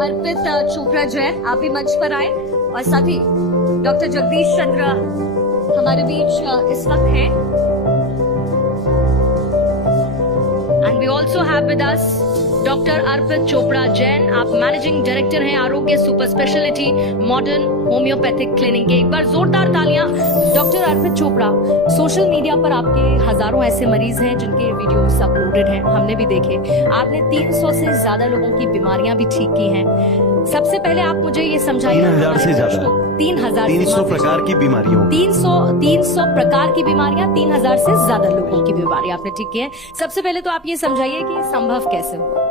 अर्पित चोपड़ा जैन, आप भी मंच पर आए और साथ ही डॉक्टर जगदीश चंद्र हमारे बीच इस वक्त हैं। And we also have with us doctor Arpit Chopra Jain. आप मैनेजिंग डायरेक्टर हैं Arogya super speciality modern homeopathic clinic के। एक बार जोरदार तालियां doctor Arpit Chopra. Social media पर आपके हजारों ऐसे मरीज हैं जिनके वीडियोस अपलोडेड हैं, हमने भी देखे। आपने 300 से ज्यादा लोगों की बीमारियां भी ठीक की हैं। सबसे पहले आप मुझे ये समझाइए, 3000 से ज्यादा 300 प्रकार की बीमारियों 300 प्रकार की बीमारियां, 3000 से ज्यादा लोगों की बीमारियां आपने ठीक की है। सबसे पहले तो आप ये समझाइए कि संभव कैसे हुआ।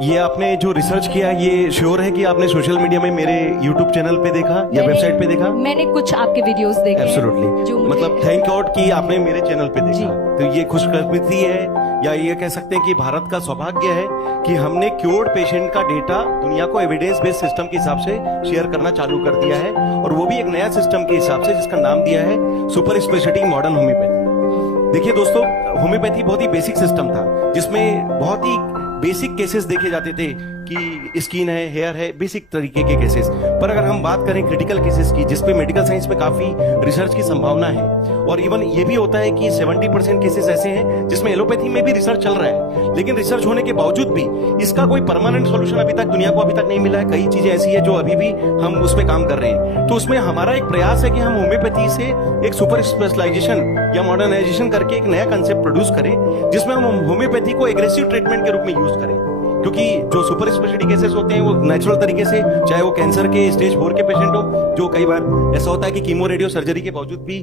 ये आपने जो रिसर्च किया, ये श्योर है कि आपने सोशल मीडिया में मेरे YouTube चैनल पे देखा या वेबसाइट पे देखा? मैंने कुछ आपके वीडियोस देखे। एब्सोल्युटली, मतलब थैंक गॉड कि आपने मेरे चैनल पे देखा। तो ये खुशकिस्मती है या ये कह सकते हैं कि भारत का सौभाग्य है कि हमने क्योर्ड पेशेंट का डेटा दुनिया को एविडेंस बेस्ड सिस्टम के हिसाब से शेयर करना चालू कर दिया है, और वो भी एक नया सिस्टम के हिसाब से जिसका नाम दिया है सुपर स्पेशलिटी मॉडर्न होम्योपैथी। देखिए दोस्तों, होम्योपैथी बहुत ही बेसिक सिस्टम था जिसमें बहुत ही बेसिक केसेस देखे जाते थे कि स्किन है, हेयर है, बेसिक तरीके के केसेस। पर अगर हम बात करें क्रिटिकल केसेस की, जिसपे मेडिकल साइंस में काफी रिसर्च की संभावना है, और इवन ये भी होता है कि 70% केसेस ऐसे हैं जिसमें एलोपैथी में भी रिसर्च चल रहा है, लेकिन रिसर्च होने के बावजूद भी इसका कोई परमानेंट सोल्यूशन अभी तक दुनिया को अभी तक नहीं मिला है। कई चीजें ऐसी है जो अभी भी हम उस पर काम कर रहे हैं। तो उसमें हमारा एक प्रयास है कि हम होम्योपैथी से एक सुपर स्पेशलाइजेशन या मॉडर्नाइजेशन करके एक नया कंसेप्ट प्रोड्यूस करें, जिसमें हम होम्योपैथी को एग्रेसिव ट्रीटमेंट के रूप में यूज करें। क्योंकि जो सुपर स्पेशलिटी केसेस होते हैं वो नेचुरल तरीके से, चाहे वो कैंसर के स्टेज 4 के पेशेंट हो, जो कई बार ऐसा होता है कि कीमो रेडियो सर्जरी के बावजूद भी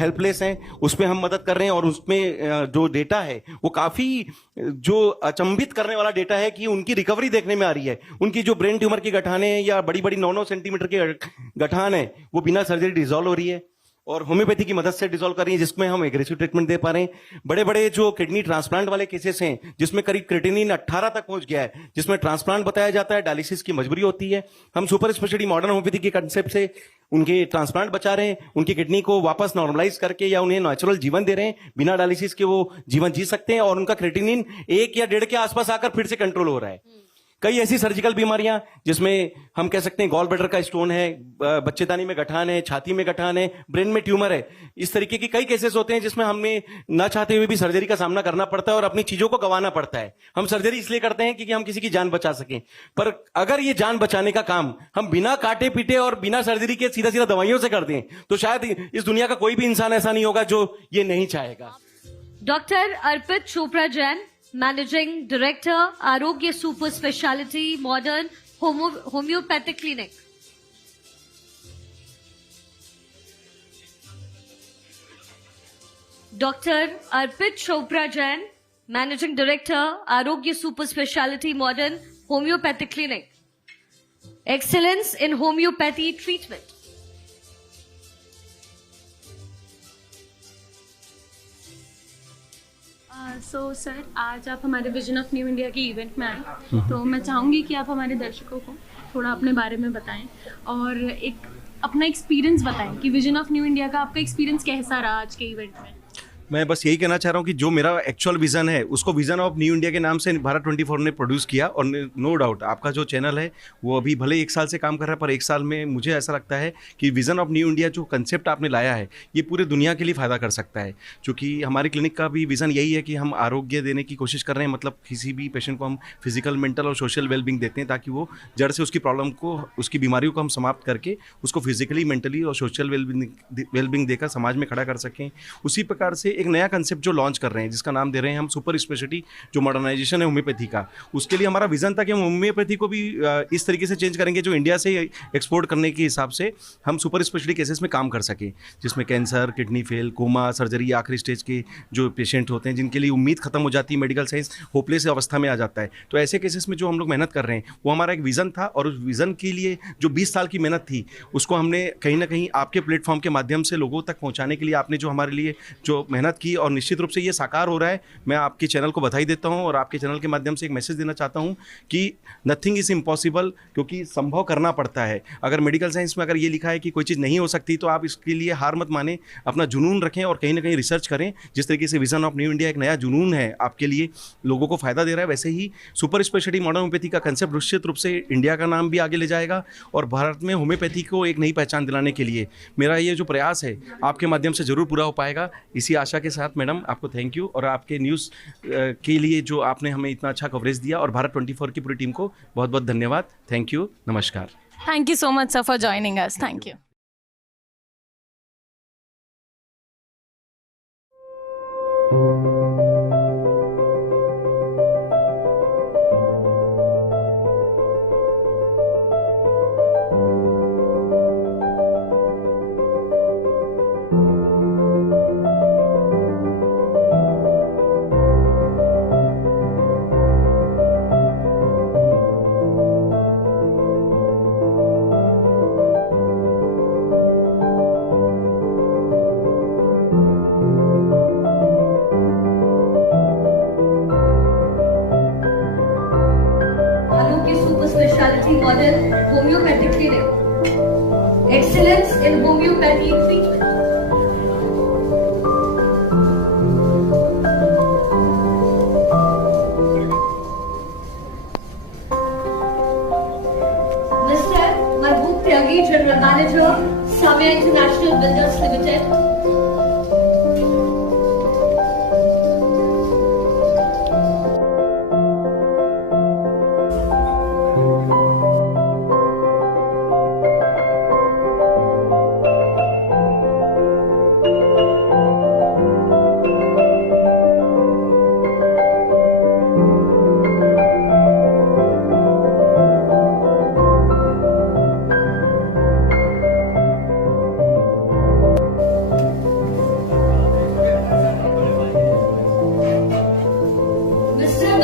हेल्पलेस हैं, उसमें हम मदद कर रहे हैं। और उसमें जो डेटा है वो काफी जो अचंभित करने वाला डेटा है कि उनकी रिकवरी देखने में आ रही है। उनकी जो ब्रेन ट्यूमर की गठाने या बड़ी बड़ी 9-9 सेंटीमीटर की गठान है वो बिना सर्जरी डिसॉल्व हो रही है, और होम्योपैथी की मदद से डिसॉल्व कर रही है, जिसमें हम एग्रेसिव ट्रीटमेंट दे पा रहे हैं। बड़े बड़े जो किडनी ट्रांसप्लांट वाले केसेस हैं जिसमें करीब क्रिएटिनिन 18 तक पहुंच गया है, जिसमें ट्रांसप्लांट बताया जाता है, डायलिसिस की मजबूरी होती है, हम सुपर स्पेशलिटी मॉडर्न होम्योपैथी के कंसेप्ट से उनके ट्रांसप्लांट बचा रहे हैं, उनकी किडनी को वापस नॉर्मलाइज करके या उन्हें नेचुरल जीवन दे रहे हैं। बिना डायलिसिस के वो जीवन जी सकते हैं, और उनका क्रिएटिनिन 1 या 1.5 के आसपास आकर फिर से कंट्रोल हो रहा है। कई ऐसी सर्जिकल बीमारियां जिसमें हम कह सकते हैं गॉल ब्लैडर का स्टोन है, बच्चेदानी में गठान है, छाती में गठान है, ब्रेन में ट्यूमर है, इस तरीके की कई केसेस होते हैं जिसमें हमें न चाहते हुए भी सर्जरी का सामना करना पड़ता है और अपनी चीजों को गंवाना पड़ता है। हम सर्जरी इसलिए करते हैं क्योंकि हम किसी की जान बचा सकें, पर अगर ये जान बचाने का काम हम बिना काटे पीटे और बिना सर्जरी के सीधा सीधा दवाइयों से कर दें तो शायद इस दुनिया का कोई भी इंसान ऐसा नहीं होगा जो ये नहीं चाहेगा। Doctor Arpit Chopra Jain, managing director Arogya super speciality modern homeopathic clinic. Doctor Arpit Chopra Jain, managing director Arogya super speciality modern homeopathic clinic. Excellence in homeopathy treatment. Sir, आज आप हमारे विजन ऑफ न्यू इंडिया के इवेंट में आए, तो मैं चाहूंगी कि आप हमारे दर्शकों को थोड़ा अपने बारे में बताएं और एक अपना एक्सपीरियंस बताएं कि विजन ऑफ न्यू इंडिया का आपका एक्सपीरियंस कैसा रहा आज के इवेंट में। मैं बस यही कहना चाह रहा हूँ कि जो मेरा एक्चुअल विज़न है उसको विज़न ऑफ न्यू इंडिया के नाम से भारत 24 ने प्रोड्यूस किया। और नो डाउट आपका जो चैनल है वो अभी भले 1 साल से काम कर रहा है, पर 1 साल में मुझे ऐसा लगता है कि विज़न ऑफ न्यू इंडिया जो कंसेप्ट आपने लाया है ये पूरे दुनिया के लिए फ़ायदा कर सकता है। क्योंकि हमारे क्लिनिक का भी विज़न यही है कि हम आरोग्य देने की कोशिश कर रहे हैं, मतलब किसी भी पेशेंट को हम फिजिकल, मेंटल और सोशल वेलबींग देते हैं ताकि वो जड़ से उसकी प्रॉब्लम को, उसकी बीमारियों को हम समाप्त करके उसको फिजिकली, मेंटली और सोशल वेलबींग देकर समाज में खड़ा कर सकें। उसी प्रकार से एक नया कंसेप्ट जो लॉन्च कर रहे हैं जिसका नाम दे रहे हैं हम सुपर स्पेशलिटी, जो मॉडर्नाइजेशन है होम्योपैथी का, उसके लिए हमारा विजन था कि हम होम्योपैथी को भी इस तरीके से चेंज करेंगे जो इंडिया से एक्सपोर्ट करने के हिसाब से हम सुपर स्पेशलिटी केसेस में काम कर सकें, जिसमें cancer, kidney fail, coma, surgery, आखिरी स्टेज के जो पेशेंट होते हैं जिनके लिए उम्मीद खत्म हो जाती है, मेडिकल साइंस होपलेस अवस्था में आ जाता है। तो ऐसे केसेस में जो हम लोग मेहनत कर रहे हैं वो हमारा एक विज़न था। और उस विज़न के लिए जो 20 साल की मेहनत थी उसको हमने कहीं ना कहीं आपके प्लेटफॉर्म के माध्यम से लोगों तक पहुँचाने के लिए आपने जो हमारे लिए जो मेहनत की, और निश्चित रूप से ये साकार हो रहा है। मैं आपके चैनल को बधाई देता हूं और आपके चैनल के माध्यम से एक मैसेज देना चाहता हूं कि नथिंग इज़ इम्पॉसिबल, क्योंकि संभव करना पड़ता है। अगर मेडिकल साइंस में अगर ये लिखा है कि कोई चीज़ नहीं हो सकती तो आप इसके लिए हार मत माने, अपना जुनून रखें और कहीं ना कहीं रिसर्च करें। जिस तरीके से विजन ऑफ न्यू इंडिया एक नया जुनून है आपके लिए, लोगों को फायदा दे रहा है, वैसे ही सुपर स्पेशलिटी मॉडर्न होम्योपैथी का कंसेप्ट निश्चित रूप से इंडिया का नाम भी आगे ले जाएगा और भारत में होम्योपैथी को एक नई पहचान दिलाने के लिए मेरा ये जो प्रयास है आपके माध्यम से जरूर पूरा हो पाएगा। इसी आशा के साथ मैडम आपको थैंक यू, और आपके न्यूज़ के लिए जो आपने हमें इतना अच्छा कवरेज दिया, और भारत 24 की पूरी टीम को बहुत बहुत धन्यवाद। थैंक यू, नमस्कार। Thank you so much sir for joining us. Thank you. Specialty model homeopathic clinic. Excellence in homeopathy treatment. Mr. Mahbub Tyagi, General Manager, Samya International Builders Limited.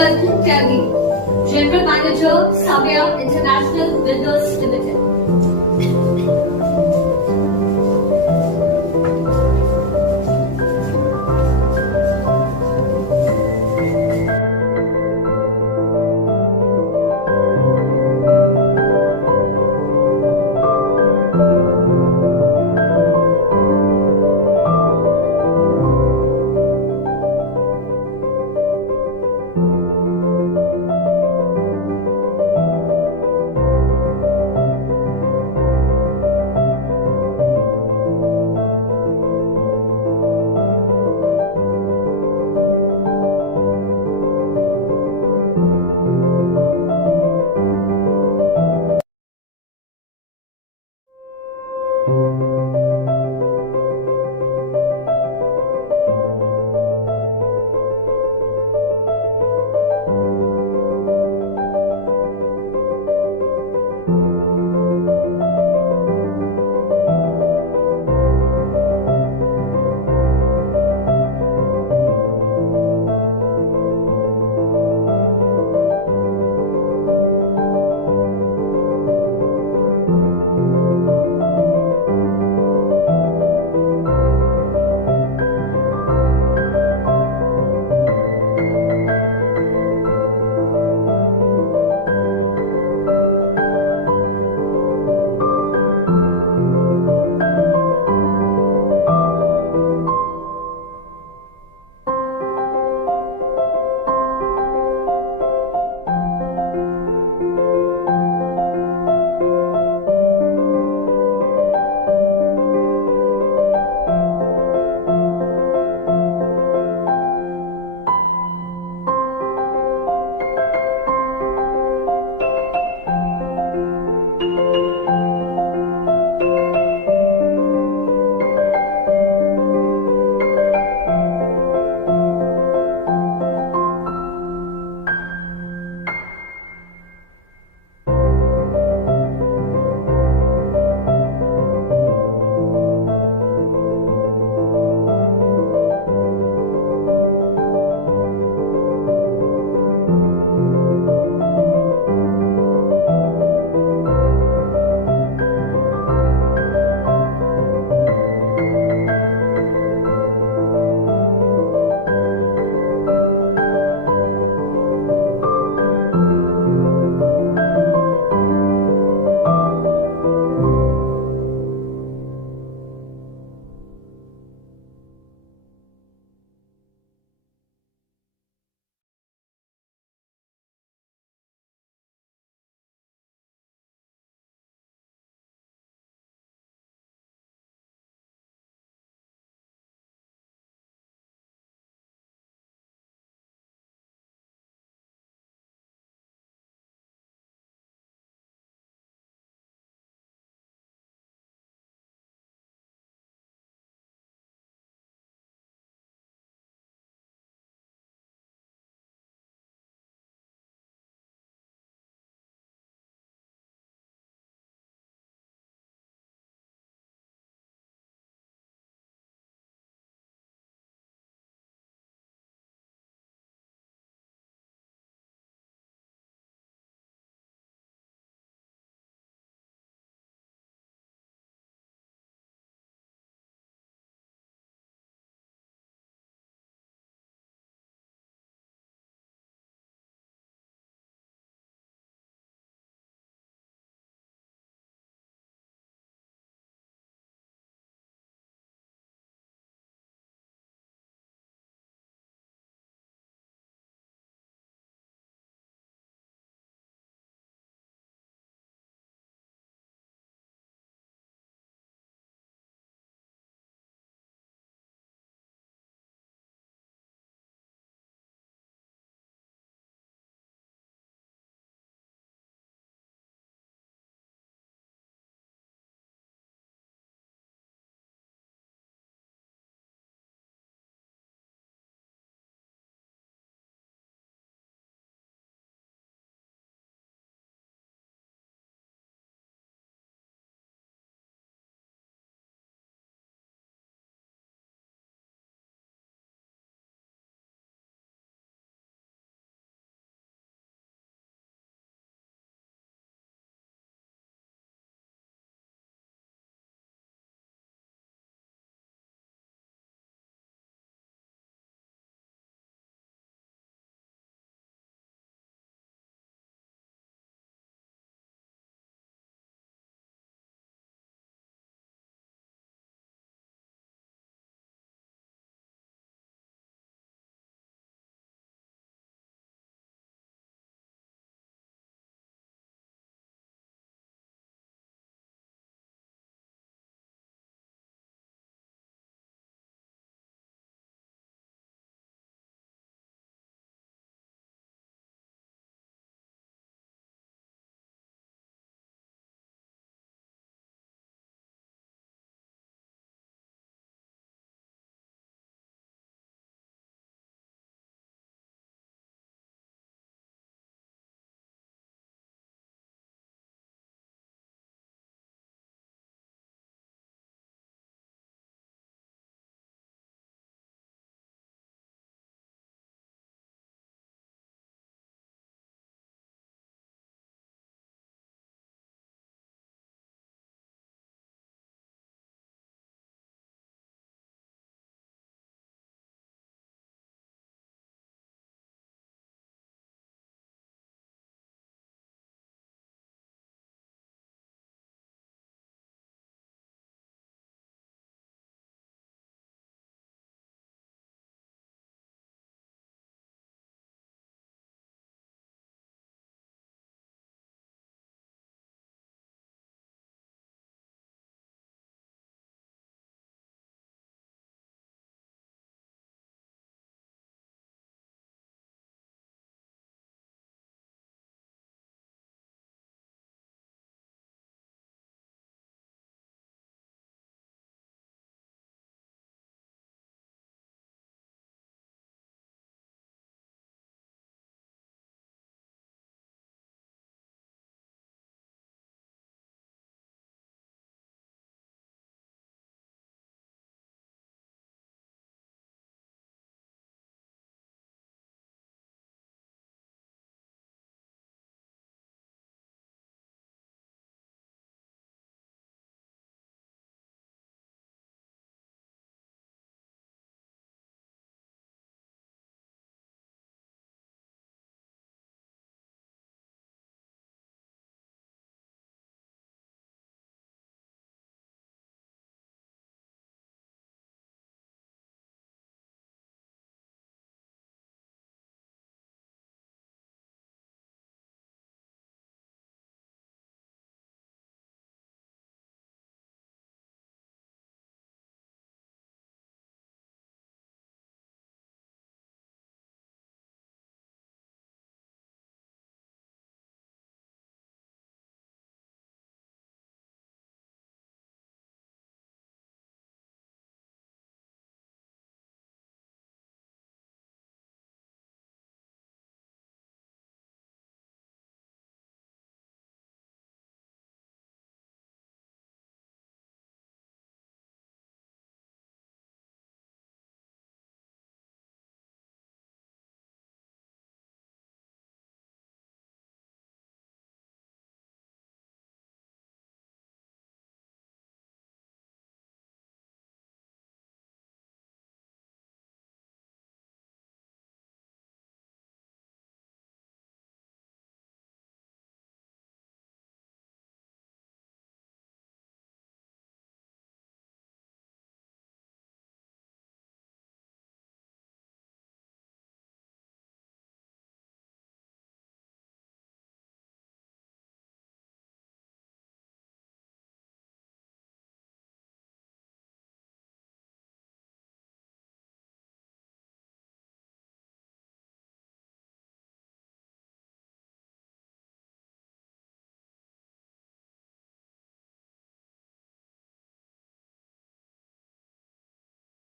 Mahbub Tyagi, General Manager, Samya International Builders Limited.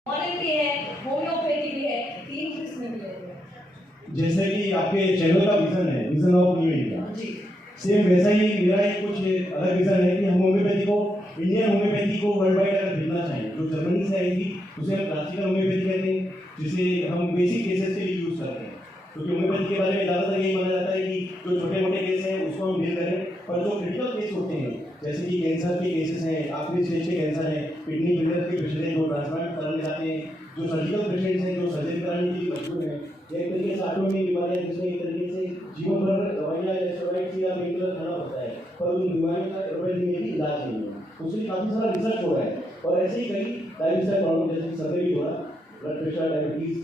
Modern भी है, homeopathy भी है, तीन किस्में मिलेंगे। जैसे कि आपके चैनल का विजन है, विजन ऑफ न्यू इंडिया, जी सेम वैसा ही मेरा एक कुछ अलग विजन है कि हम होम्योपैथी को, इंडियन होम्योपैथी को वर्ल्ड वाइड अगर भेजना चाहें, जो जर्मनी से आई थी उसे हम क्लासिकल होम्योपैथी कहते हैं, जिसे हम बेसिक केसेस के लिए यूज करते हैं, क्योंकि होम्योपैथी के बारे में ज़्यादातर यही माना जाता है कि जो छोटे मोटे केस हैं उसको हम डील करें, और जो क्रिटिकल केस होते हैं जैसे कि कैंसर के केसेस हैं, आखिरी स्टेज के कैंसर है, किडनी फेलियर के पेशेंट हैं जो ट्रांसप्लांट कराने जाते हैं, जो सर्जिकल पेशेंट्स हैं जो सर्जरी कराने के लिए मजबूर हैं, या एक तरीके से ऑटोइम्यून बीमारियां जिसमें एक तरीके से जीवन भर दवाइयां या स्टेरॉइड्स या पेनकिलर खाना पड़ता है, पर उन बीमारियों का एलोपैथी में भी इलाज नहीं है, उसके काफ़ी सारा रिसर्च हो रहा है, और ऐसे ही कई लाइफस्टाइल प्रॉब्लम जैसे सर्जरी भी हो रहा, ब्लड प्रेशर, डायबिटीज,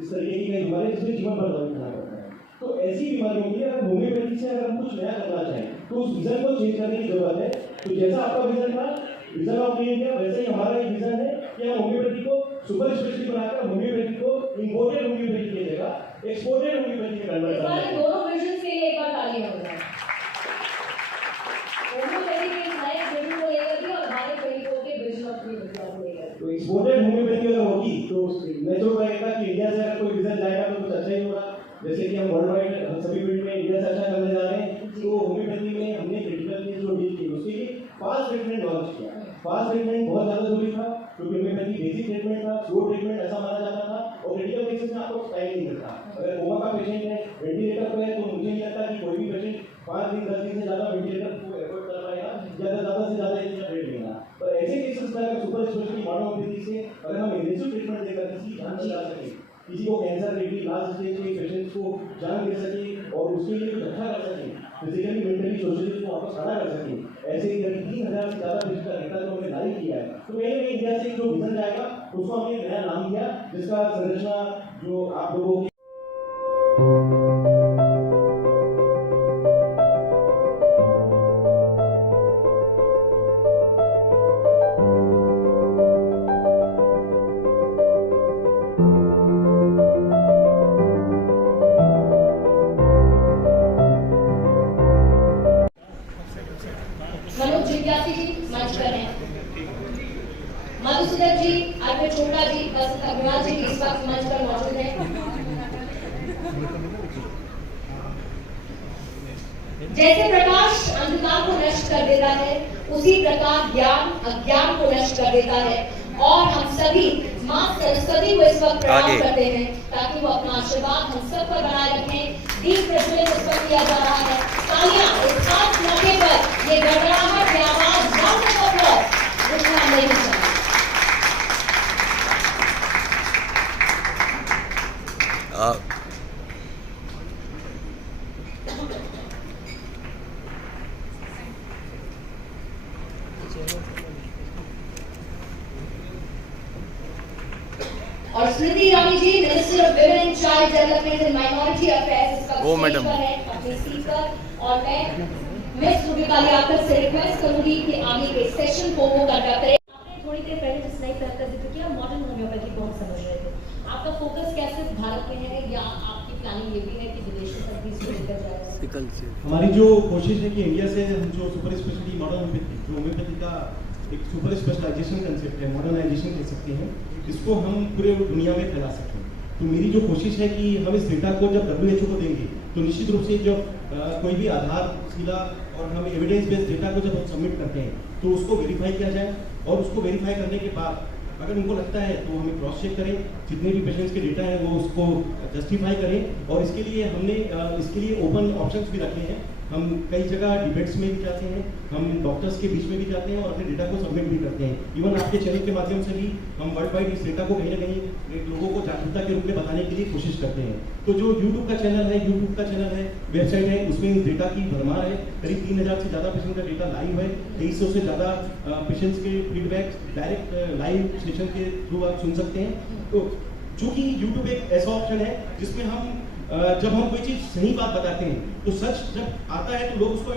इस तरीके की कई बीमारियां जिसमें जीवन भर दवाई खाना पड़ता है। तो ऐसी बीमारियों के लिए अगर होम्योपैथी से अगर हम कुछ नया करना चाहें तो उस विजन को चेंज करने की जरूरत है। तो जैसा आपका विजन था, विजन ऑफ न्यू इंडिया, वैसे ही हमारा एक विजन है कि हम होम्योपैथी को सुपर स्पेशलिटी बनाकर होम्योपैथी को इंपोर्टेड होम्योपैथी की जगह एक्सपोर्टेड होम्योपैथी में कन्वर्ट इस करना बार है। दोनों विजन के लिए एक बार तालियां हो जाए। होम्योपैथी के नए विजन को लेकर भी और हमारे फरीदों के विजन ऑफ न्यू इंडिया को लेकर। तो एक्सपोर्टेड होम्योपैथी अगर होगी तो नेचुरल रहेगा कि इंडिया से अगर कोई विजन जाएगा तो कुछ अच्छा ही होगा। जैसे कि हम वर्ल्ड वाइड सभी फील्ड में इंडिया से अच्छा करने जा रहे हैं, तो होम्योपैथी में हमने क्रिटिकल केस जो डील की उसके लिए फास्ट ट्रीटमेंट लॉन्च किया। फास्ट ट्रीटमेंट बहुत ज़्यादा जरूरी था क्योंकि होम्योपैथी बेसिक ट्रीटमेंट था, स्लो ट्रीटमेंट ऐसा माना जाता था, और क्रिटिकल केसेस में आपको टाइम नहीं मिलता। अगर कोमा का पेशेंट है, वेंटिलेटर पे है, तो मुझे नहीं लगता कि कोई भी पेशेंट 5 दिन 10 दिन से ज़्यादा वेंटिलेटर को एफोर्ड कर पाएगा, या ज़्यादा से ज़्यादा इसका रेट लेगा। पर ऐसे केसेस में अगर सुपर स्पेशलिटी मॉडर्न होम्योपैथी से अगर हम इन्वेसिव ट्रीटमेंट देकर किसी की जान बचा सकें, किसी को कैंसर रेडी लास्ट स्टेज के पेशेंट्स को जान दे सके और उसके लिए कुछ अच्छा कर सके, फिजिकली मेंटली सोशली को वापस खड़ा कर सके, ऐसे ही 3000 से ज़्यादा पेशेंट का डेटा जो हमने लाइव किया है, तो कहीं ना कहीं इंडिया से जो विजन जाएगा उसको हमने नया नाम दिया, जिसका संरचना जो आप लोगों की मनोज जिज्ञासी जी मंच पर हैं, मधुसूदन जी, अर्पित चोपड़ा जी, बसंत अग्रवाल जी इस वक्त मंच पर मौजूद हैं। जैसे प्रकाश अंधकार को नष्ट कर देता है, उसी प्रकार ज्ञान अज्ञान को नष्ट कर देता है, और हम सभी मां सरस्वती को इस वक्त प्रणाम करते हैं ताकि वो अपना आशीर्वाद हम सब पर बनाए रखें। दीप प्रज्वलित इस वक्त किया जा रहा है। तालियां इस खास मौके पर ये गड़गड़ाहट की आवाज राउंड ऑफ अप्लॉज रुकना नहीं चाहिए। और Smriti Irani ji, minister of women and child development and minority affairs, इसका स्टेज पर है अपनी सीट पर, और मैं मिस रूबिका लियाकत से रिक्वेस्ट करूंगी कि आगे के सेशन को वो कंडक्ट करें। आपने थोड़ी देर पहले जिस नई तरह का जिक्र किया, मॉडर्न होम्योपैथी को हम समझ रहे थे, आपका फोकस क्या सिर्फ भारत में है या आपकी प्लानिंग ये भी है कि विदेशों तक भी इसको लेकर जाए? हमारी जो कोशिश है कि इंडिया से हम जो सुपर स्पेशलिटी मॉडर्न होम्योपैथी, जो होम्योपैथी का एक सुपर स्पेशलाइजेशन कंसेप्ट है, मॉडर्नाइजेशन कह सकते हैं, इसको हम पूरे दुनिया में फैला सकें। तो मेरी जो कोशिश है कि हम इस डेटा को जब WHO को देंगे तो निश्चित रूप से जब कोई भी आधारशिला और हम एविडेंस बेस्ड डेटा को जब हम सबमिट करते हैं तो उसको वेरीफाई किया जाए, और उसको वेरीफाई करने के बाद अगर उनको लगता है तो हमें क्रॉस चेक करें, जितने भी पेशेंट्स के डेटा है वो उसको जस्टिफाई करें, और इसके लिए हमने इसके लिए ओपन ऑप्शंस भी रखे हैं। हम कई जगह डिबेट्स में भी जाते हैं, हम डॉक्टर्स के बीच में भी जाते हैं और अपने डेटा को सबमिट भी करते हैं। इवन आपके चैनल के माध्यम से भी हम वर्ल्ड वाइड इस डेटा को कहीं ना कहीं लोगों को जागरूकता के रूप में बताने के लिए कोशिश करते हैं। तो जो यूट्यूब का चैनल है, वेबसाइट है, उसमें इस डेटा की भरमार है। करीब 3000 से ज़्यादा पेशेंट का डेटा लाइव है, 2300 से ज़्यादा पेशेंट्स के फीडबैक डायरेक्ट लाइव सेशन के थ्रू आप सुन सकते हैं। तो चूँकि यूट्यूब एक ऐसा ऑप्शन है जिसमें हम जब हम कोई चीज़ सही बात बताते हैं तो सच जब आता है तो लोग उसको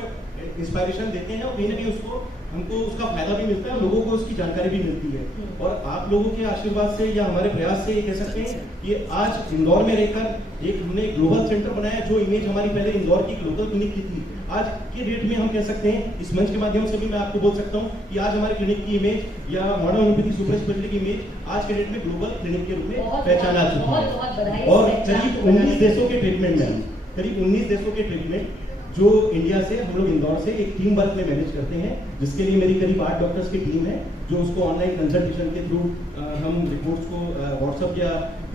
इंस्पायरेशन देते हैं और कहीं ना कहीं उसको हमको उसका फायदा भी मिलता है और लोगों को उसकी जानकारी भी मिलती है। और आप लोगों के आशीर्वाद से या हमारे प्रयास से ये कह सकते हैं कि आज इंदौर में रहकर एक हमने ग्लोबल सेंटर बनाया, जो इमेज हमारी पहले इंदौर की लोकल क्लिनिक की थी, आज के डेट में हम कह सकते हैं, इस मंच के माध्यम से भी मैं आपको बोल सकता हूँ कि आज हमारे क्लिनिक की इमेज या मॉडर्न होम्योपैथी सुपर स्पेशलिटी की इमेज आज के डेट में ग्लोबल क्लिनिक के रूप में पहचाना चुकी है। और करीब 19 देशों के ट्रीटमेंट में, करीब 19 देशों के ट्रीटमेंट जो इंडिया से हम लोग इंदौर से एक टीम वर्क में मैनेज करते हैं, जिसके लिए मेरी करीब 8 डॉक्टर्स की टीम है, जो उसको ऑनलाइन कंसल्टेशन के थ्रू हम रिपोर्ट्स को व्हाट्सएप या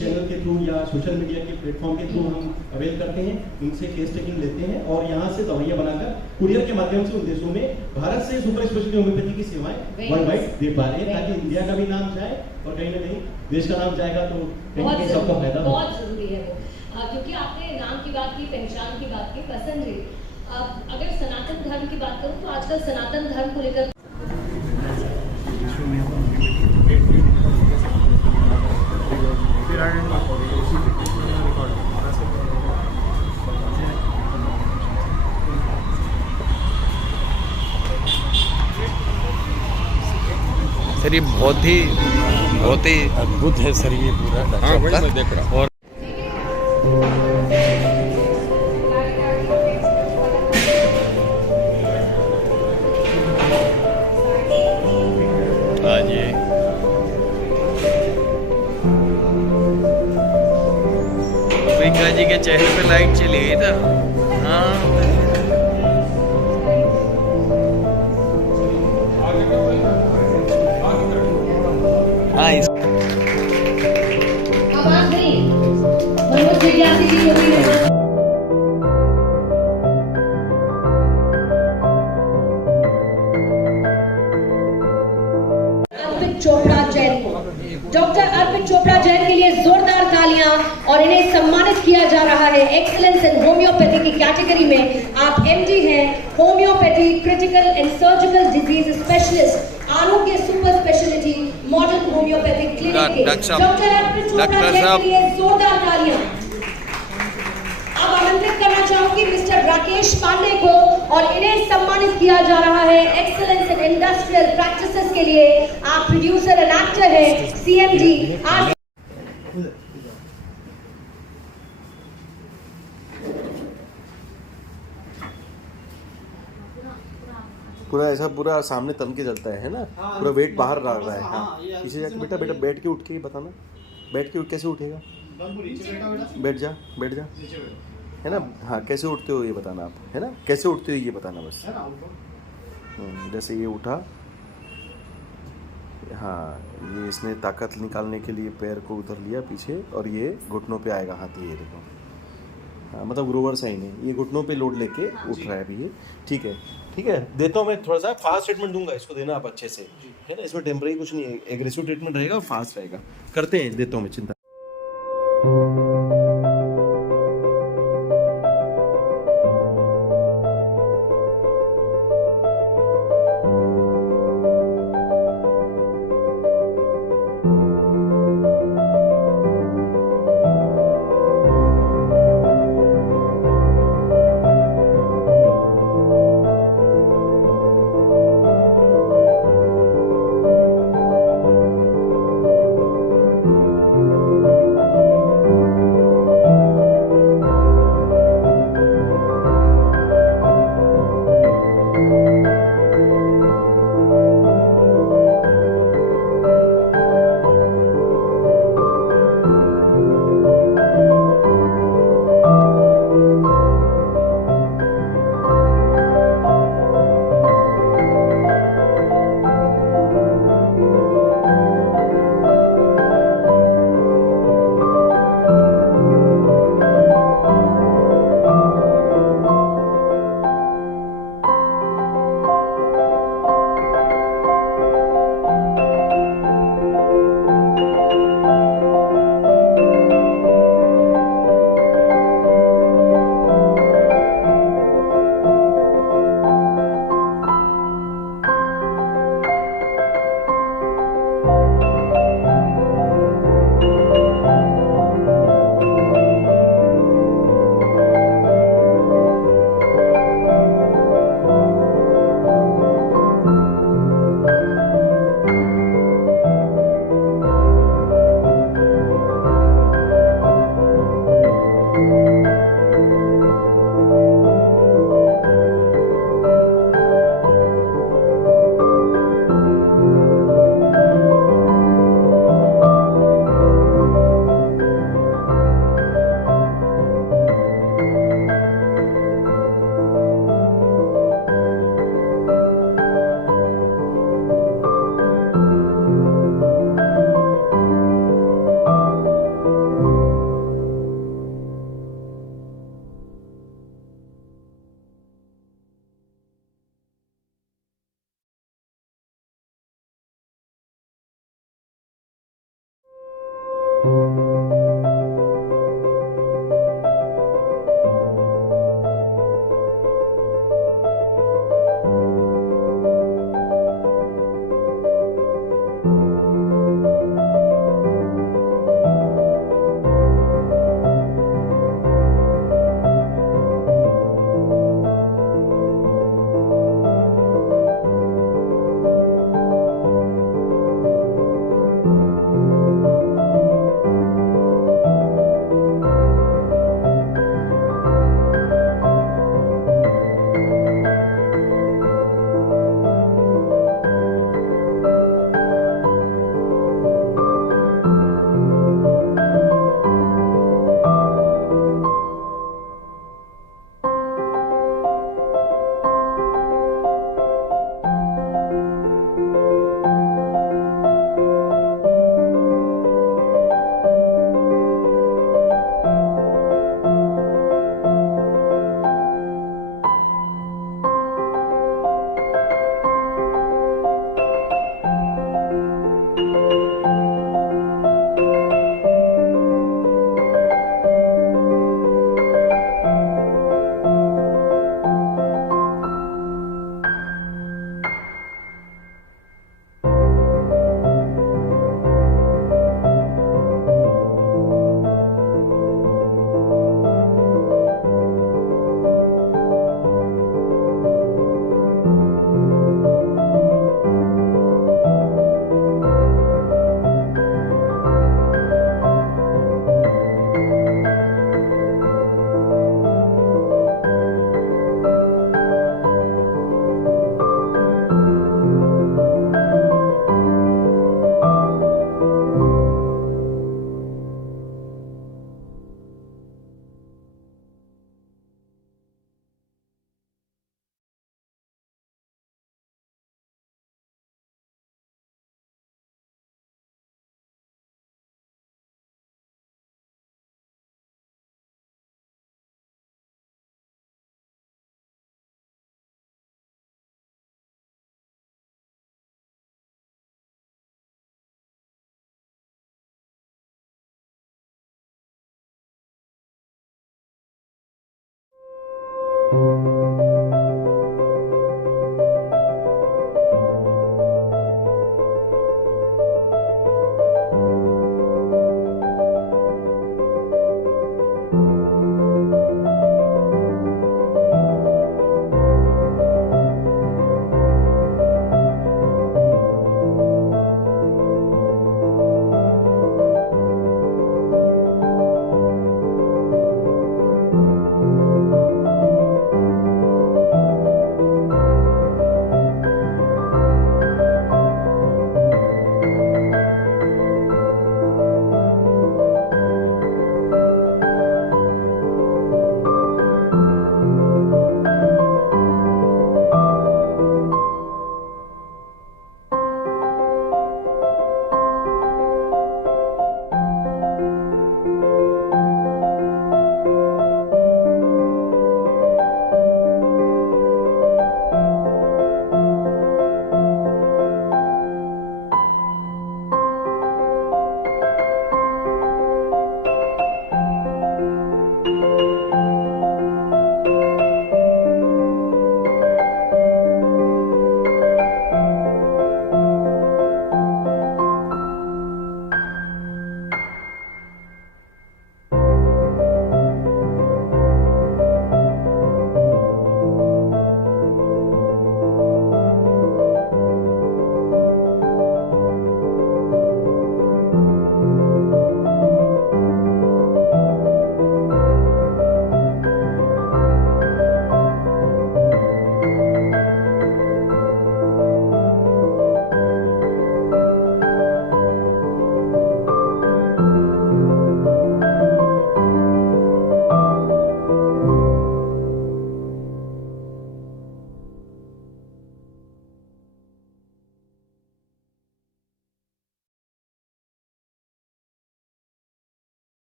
चैनल के थ्रू या सोशल मीडिया के प्लेटफॉर्म के थ्रू हम अवेल करते हैं, उनसे केस टेकिंग लेते हैं और यहाँ से दवाइयाँ बनाकर कुरियर के माध्यम से उन देशों में भारत से सुपर स्पेशलिटी होम्योपैथी की सेवाएं वर्ल्ड वाइड दे पा रहे हैं, ताकि इंडिया का भी नाम जाए और कहीं ना कहीं देश का नाम जाएगा तो कहीं ना कहीं सबका फायदा होगा। बहुत जरूरी है वो, क्योंकि आपने नाम की बात की, पहचान की बात की, पसंद है। अब अगर सनातन धर्म की बात करूं तो आजकल सनातन धर्म को लेकर सर ये बहुत ही अद्भुत है सर ये पूरा। हाँ वही मैं देख रहा हूँ। और आज ये विका जी के चेहरे पे लाइट चली गई इधर। हाँ हाँ इस आवाज नहीं, मनोज विद्यार्थी जी होती है। चोपड़ा जैन को, डॉक्टर अर्पित चोपड़ा जैन के लिए जोरदार तालियां, और इन्हें सम्मानित किया जा रहा है एक्सीलेंस इन होम्योपैथी की कैटेगरी में। आप एमडी हैं, homeopathy critical and surgical disease specialist, Arogya super speciality modern homeopathic clinic के डॉक्टर अर्पित चोपड़ा जैन के लिए जोरदार तालियां। अब आमंत्रित करना चाहूंगी मिस्टर राकेश पांडे को, और इन्हें सम्मानित किया जा रहा है एक्सीलेंस इन इंडस्ट्रियल प्रैक्टिसेस के लिए। आप प्रोड्यूसर एंड एक्टर हैं, सीएमडी आर। पूरा ऐसा पूरा सामने तन के चलता है ना, पूरा वेट बाहर रह रहा है। हाँ पीछे जाके बेटा बेटा बैठ के उठ के ही बताना, बैठ के कैसे उठेगा, बैठ जा है ना। हाँ कैसे उठते हो ये बताना आप, है ना, कैसे उठते हो ये बताना बस। जैसे ये उठा, हाँ ये इसने ताकत निकालने के लिए पैर को उधर लिया पीछे, और ये घुटनों पे आएगा हाथ, ये देखो। हाँ मतलब ग्रोवर साइन है, ये घुटनों पे लोड लेके उठ रहा है अभी ये। ठीक है ठीक है, देता हूँ मैं थोड़ा सा फास्ट ट्रीटमेंट दूंगा, इसको देना आप अच्छे से, है ना। इसमें टेम्परेरी कुछ नहीं है, एग्रेसिव ट्रीटमेंट रहेगा और फास्ट रहेगा। करते हैं, देता हूँ मैं, चिंता।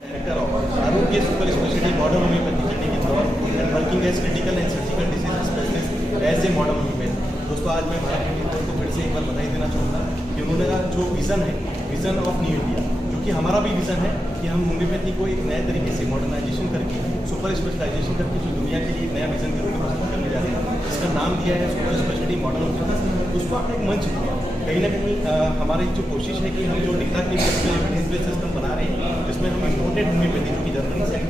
Director of Arogya super speciality modern homeopathy clinic Indore and working as critical and surgical disease specialist as a modern homeopath. दोस्तों आज मैं भारत क्लिनिक को फिर से एक बार बधाई देना चाहूँगा कि उन्होंने जो विज़न है, विज़न ऑफ न्यू इंडिया, जो कि हमारा भी विज़न है कि हम होम्योपैथी को एक नए तरीके से मॉडर्नाइजेशन करके सुपर स्पेशलाइजेशन करके जो दुनिया के लिए एक नया विज़न के रूप में प्रस्तुत करने जा रहे हैं, जिसका नाम दिया है सुपर स्पेशलिटी मॉडर्न होम्योपैथी। उसको आपने एक मंच दिया, कहीं ना कहीं हमारी जो कोशिश है कि हम जो data clinical evidence based system बना रहे हैं, जिसमें हम इम्पोर्टेड होम्योपैथी जो कि जर्मनी से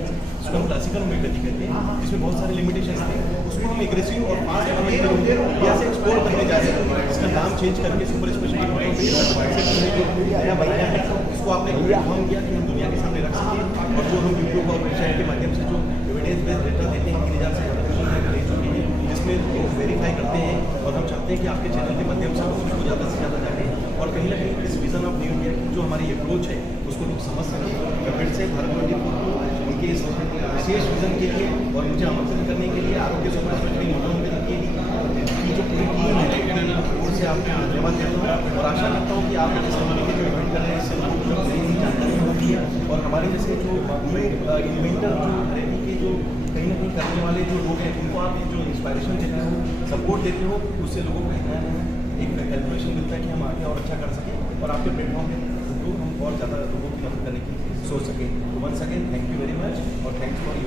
जिसको हम क्लासिकल होम्योपैथी कहते हैं, जिसमें बहुत सारे लिमिटेशन थे, उसको हम एग्रेसिव और फास्ट इंडिया से एक्सप्लोर करने जा रहे हैं, जिसका नाम चेंज करके सुपर स्पेशलिटी नया बनाया है। उसको आपने इन्फॉर्म किया कि हम दुनिया के सामने रख सकें, और जो हम यूट्यूब और वेबसाइट के माध्यम से जो एविडेंस बेस्ड डेटा देते हैं, 3000 से ज़्यादा ले चुके हैं, जिसमें लोग वेरीफाई करते हैं, और हम चाहते हैं कि आपके चैनल के माध्यम से उसको ज़्यादा से ज़्यादा जाने, और कहीं ना कहीं इस विज़न ऑफ न्यू इंडिया की जो हमारी अप्रोच है उसको लोग समझ सकें। मैं फिर से भारत मंदिर को उनके इस विशेष विज़न के लिए और मुझे आमंत्रित करने के लिए आरोग्य सुपर स्पेशलिटी मॉडर्न की जो पूरी टीम है उससे आपको धन्यवाद देता हूँ, और आशा करता हूँ कि आप इस कंपनी के जो इवेंट कर रहे हैं इससे लोगों को जानकारी होती है, और हमारे जैसे जो इन्वेंटर जो रेडी के जो कहीं ना कहीं करने वाले जो लोग हैं उनको आप जो इंस्पायरेशन देते हो, सपोर्ट देते हो, उससे लोगों को नया नया एक कैलकुलेशन मिलता है कि हम आगे और अच्छा कर सकें, और आपके प्लेटफॉर्म पे हम और ज़्यादा लोगों की मदद करने की सोच सकें। तो once again thank you very much, और थैंक्स फॉर